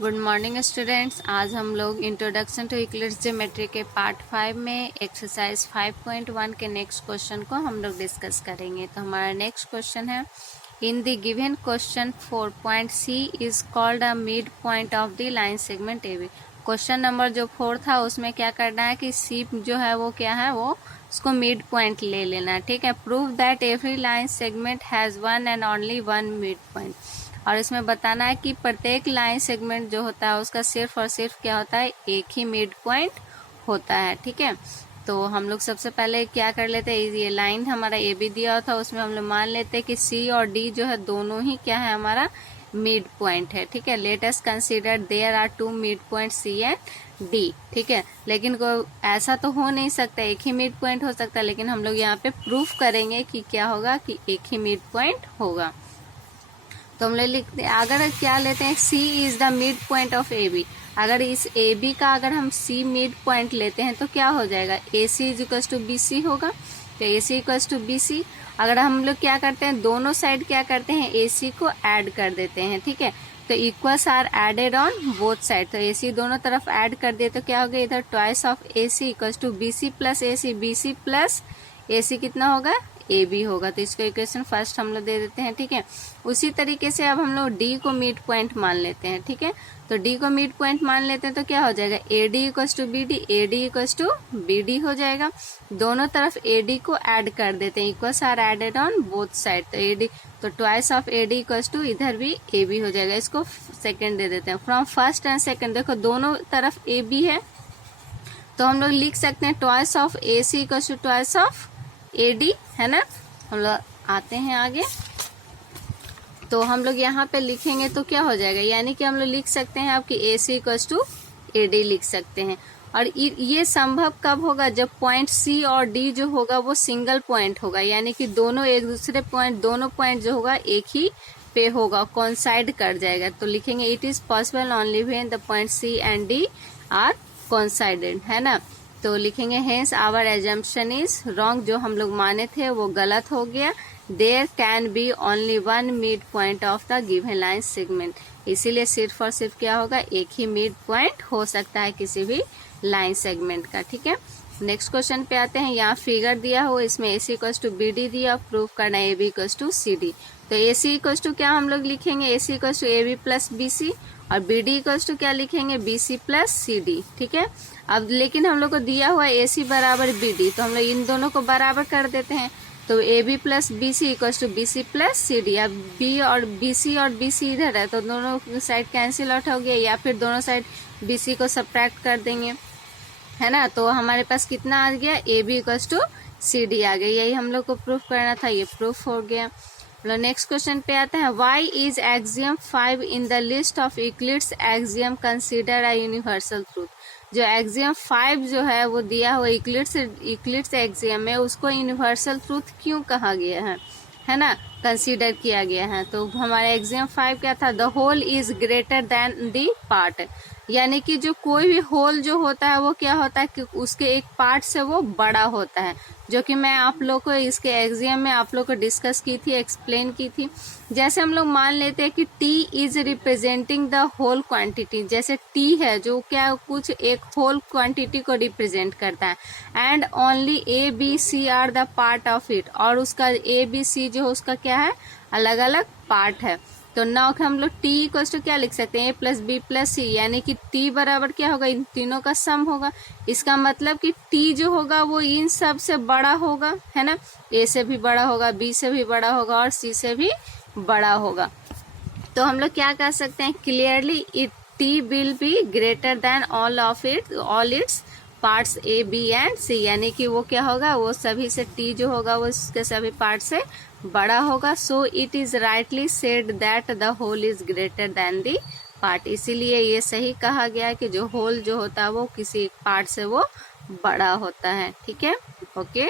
Good morning students. आज हम लोग इंट्रोडक्शन टू यूक्लिड्स ज्योमेट्री के पार्ट 5 में एक्सरसाइज 5.1 के नेक्स्ट क्वेश्चन को हम लोग डिस्कस करेंगे। तो हमारा नेक्स्ट क्वेश्चन है, in the given question 4 point C is called a mid point of the line segment A B. Question number जो 4 था उसमें क्या करना है कि सी जो है वो क्या है, वो उसको मिड पॉइंट ले लेना है। ठीक है। Prove that every line segment has one and only one mid point. और इसमें बताना है कि प्रत्येक लाइन सेगमेंट जो होता है उसका सिर्फ और सिर्फ क्या होता है, एक ही मिड पॉइंट होता है। ठीक है। तो हम लोग सबसे पहले क्या कर लेते हैं, ये लाइन हमारा ए बी दिया था, उसमें हम लोग मान लेते हैं कि सी और डी जो है दोनों ही क्या है, हमारा मिड पॉइंट है। ठीक है। Let us consider there are two mid point C and D. ठीक है। लेकिन ऐसा तो हो नहीं सकता, एक ही मिड पॉइंट हो सकता है, लेकिन हम लोग यहाँ पे प्रूफ करेंगे कि क्या होगा, कि एक ही मिड पॉइंट होगा। तो हम लोग लिखते हैं, अगर क्या लेते हैं, C is the mid point of A B. अगर इस ए बी का अगर हम C मिड पॉइंट लेते हैं तो क्या हो जाएगा, A C is equal to B C होगा। तो A C equal to B C. अगर हम लोग क्या करते हैं, दोनों साइड क्या करते हैं, ए सी को ऐड कर देते हैं। ठीक है। तो equals are added on both side. तो ए सी दोनों तरफ ऐड कर दिए तो क्या हो गया, इधर twice of A C equal to B C plus A C. B C plus A C कितना होगा, ए बी होगा। तो इसको इक्वेशन फर्स्ट हम लोग दे देते हैं। ठीक है। उसी तरीके से अब हम लोग डी को मिड पॉइंट मान लेते हैं। ठीक है। तो डी को मिड पॉइंट मान लेते हैं तो क्या हो जाएगा, A D equals to B D, A D equals to B D हो जाएगा। दोनों तरफ ए डी को ऐड कर देते हैं, equals are added on both side. तो ए डी तो twice of A D equals to इधर भी ए बी हो जाएगा। इसको सेकेंड दे देते हैं। फ्रॉम फर्स्ट एंड सेकेंड देखो दोनों तरफ ए बी है, तो हम लोग लिख सकते हैं twice of A C equals to twice of A D, है ना। हम लोग आते हैं आगे, तो हम लोग यहाँ पे लिखेंगे तो क्या हो जाएगा, यानी कि हम लोग लिख सकते हैं आपकी ए C equals to A D लिख सकते हैं। और ये संभव कब होगा, जब पॉइंट सी और डी जो होगा वो सिंगल पॉइंट होगा, यानी कि दोनों एक दूसरे पॉइंट, दोनों पॉइंट जो होगा एक ही पे होगा, कॉन्साइड कर जाएगा। तो लिखेंगे it is possible only when the point C and D are considered, है ना। तो लिखेंगे hence our assumption is wrong, जो हम लोग माने थे वो गलत हो गया। There can be only one mid point of the given line segment. इसीलिए सिर्फ और सिर्फ क्या होगा, एक ही मिड पॉइंट हो सकता है किसी भी लाइन सेगमेंट का। ठीक है। नेक्स्ट क्वेश्चन पे आते हैं। यहाँ फिगर दिया हो, इसमें A C equals to B D दिया, प्रूफ करना A B equals to C D. तो ए सी इक्वल्स टू क्या हम लोग लिखेंगे, A C equals to A B plus B C, और बी डी इक्वल्स टू क्या लिखेंगे, B C plus C D. ठीक है। अब लेकिन हम लोग को दिया हुआ ए सी बराबर बी डी, तो हम लोग इन दोनों को बराबर कर देते हैं। तो A B plus B C equals to B C plus C D. अब बी और बी सी इधर है, तो दोनों साइड कैंसिल आउट हो गया, या फिर दोनों साइड बी सी को सब्ट्रैक्ट कर देंगे, है ना। तो हमारे पास कितना आ गया, A B equals to C D आ गया। यही हम लोग को प्रूफ करना था, ये प्रूफ हो गया। नेक्स्ट क्वेश्चन पे आते हैं। Why is axiom 5 in the list of Euclid's axiom consider a universal truth. जो एक्सियम 5 जो है वो दिया हुआ यूक्लिड्स एक्सियम में, उसको यूनिवर्सल ट्रूथ क्यों कहा गया है ना, कंसीडर किया गया है। तो हमारा एक्सियम 5 क्या था, the whole is greater than the part, यानी कि जो कोई भी होल जो होता है वो क्या होता है कि उसके एक पार्ट से वो बड़ा होता है, जो कि मैं आप लोग को इसके एक्सियम में आप लोग को डिस्कस की थी, एक्सप्लेन की थी। जैसे हम लोग मान लेते हैं कि T is representing the whole quantity, जैसे T है जो क्या कुछ एक होल क्वांटिटी को रिप्रेजेंट करता है, and only A B C are the part of it, और उसका A B C जो उसका क्या है, अलग अलग पार्ट है। तो नाउ हम लोग T इक्वल्स टू क्या लिख सकते हैं, A प्लस बी प्लस सी, यानी कि T बराबर क्या होगा, इन तीनों का सम होगा। इसका मतलब कि T जो होगा वो इन सब से बड़ा होगा, है ना। A से भी बड़ा होगा, B से भी बड़ा होगा, और C से भी बड़ा होगा। तो हम लोग क्या कह सकते हैं, clearly it T will be greater than all its parts A B and C, यानी कि वो क्या होगा, वो सभी से T जो होगा वो इसके सभी पार्ट से बड़ा होगा। So it is rightly said that the whole is greater than the part. इसीलिए ये सही कहा गया कि जो होल जो होता है वो किसी पार्ट से वो बड़ा होता है। ठीक है। ओके।